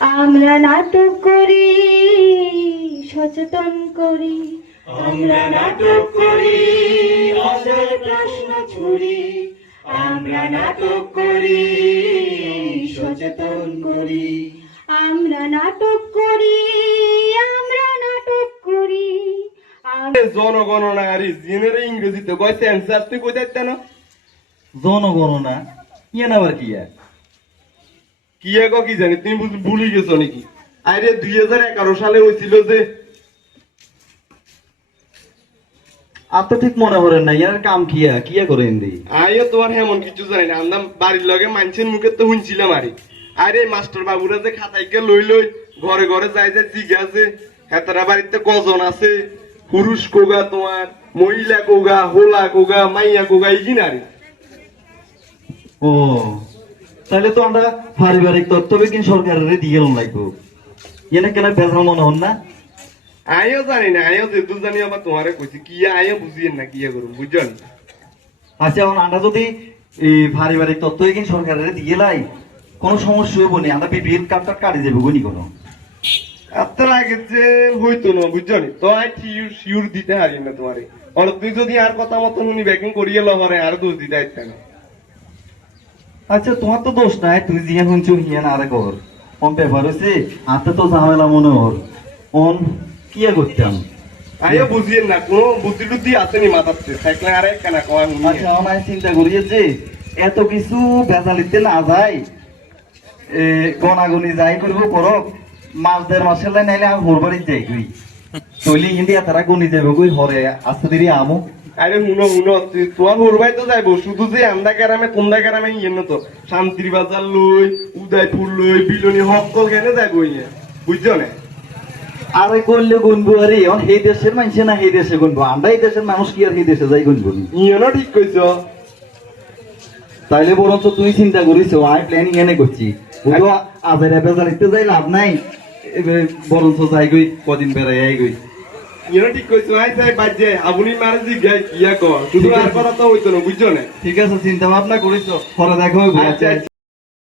আমরা নাটক করি, সচেতন করি, আমরা নাটক করি, অজর প্রশ্ন ছুড়ি। আমরা নাটক করি, সচেতন করি। আমরা নাটক করি, আমরা নাটক করি। জনগণনা আর জিনের ইংরেজিতে কয় সেন্সাস তুই কই যাইতে না জনগণনা ইয়ে না আবার কিয়া কি এক কি জানি তুমি ভুলি গেছো নাকি? আরে 2011 সালে হয়েছিল যে আর তো ঠিক মনে করেন না ইয়ার কাম কিয়া কিয়া করেন দি আইও তোমার এমন কিছু জানি না। আমরা বাড়ির লগে মানুষের মুখে তো শুনছিলাম আরে আরে মাস্টার বাবুরা যে খাতাইকে লই লই ঘরে ঘরে যাই যে জিজ্ঞাসে হেতারা বাড়িতে কজন আছে, পুরুষ কোগা তোমার, মহিলা কোগা, হোলা কোগা, মাইয়া কোগা এই নারী। ও তাহলে তো আমরা পারিবারিক তথ্য বিজ্ঞান সরকারের দিয়ে গেলাম লাগবো ইয়ে কেন বেজাল মনে হন না। আইও জানি না, আইও যেহেতু জানি আবার তোমারে কইছি কি আইও বুঝিয়েন না কি করুন বুঝছেন। আচ্ছা এখন আমরা যদি এই পারিবারিক তথ্য বিজ্ঞান সরকারের দিয়ে লাই কোনো সমস্যা হইব না, আমরা বিপিএল কার্ডটা কাটি যাবো গুনি কোনো আপনার আগে যে হইতো না বুঝছেন তো আই শিওর দিতে হারি না তোমারে। আর তুই যদি আর কথা মতন উনি ব্যাকিং করিয়ে লবারে আর দোষ দিতে আসতে না। আচ্ছা তোমার তো দোষ নাই, তুই জিয়া শুনছো হিয়ান আরে কর অন পেপার হয়েছে হাতে তো ঝামেলা মনে হর অন কিয়া করতাম। আইও বুঝিয়েন না, কোনো বুদ্ধি টুদ্ধি আসেনি মাথাতে থাকলে আর কেনা কয় আচ্ছা আমার চিন্তা করি যে এত কিছু বেজালিতে না যায় গনাগনি যাই করবো করক মাস দেড় মাসের লাই নাইলে আমি হোরবাড়ির যাই কই তৈলি হিন্দি তারা গনি যাবে কই হরে আস্তে ধীরে আমো। আরে হুনো হুনো তোমার হুরবাই তো যাইবো শুধু যে আমদা গ্রামে তোমরা গ্রামে ইয়ে তো শান্তির বাজার লই, উদয়পুর লই, বিলনি হকল গেলে যাইবো ইয়ে বুঝছো না। আরে করলে গুনবো আরে এখন এই দেশের মানুষ না এই দেশে গুনবো, আমরা এই দেশের মানুষ কি আর এই দেশে যাই গুনবো ইয়েনো ঠিক কইছো। তাইলে বরঞ্চ তুই চিন্তা করিস আমি প্ল্যানিং এনে করছি বুঝলো আজের বেজালিতে যাই লাভ নাই এবারে বরঞ্চ যাই গই কদিন বেড়াই আই গই ইয়েনো ঠিক কইছো। আই যাই বাজে আবুনি মারে জি গাই কিয়া কর শুধু আর কথা তো হইতো না বুঝছো না। ঠিক আছে চিন্তা ভাবনা করিস পরে দেখা হইব। আচ্ছা